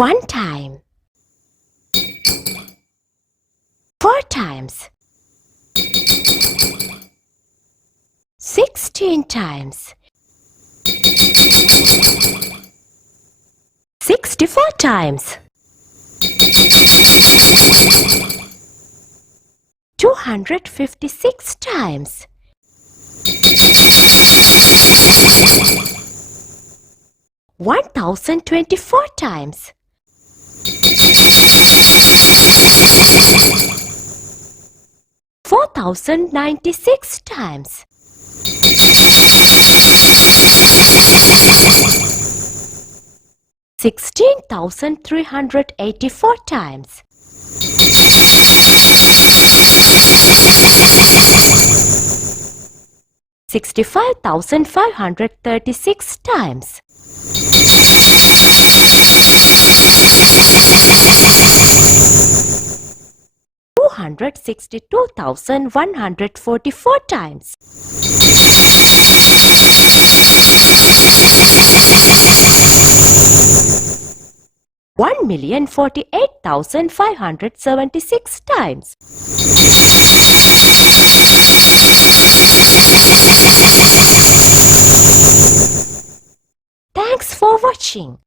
1 time, 4 times, 16 times, 64 times, 256 times, 1024 times, 4096 times, 16,384 times, 65,536 times, 262,144 times, 1,048,576 times. Thanks for watching.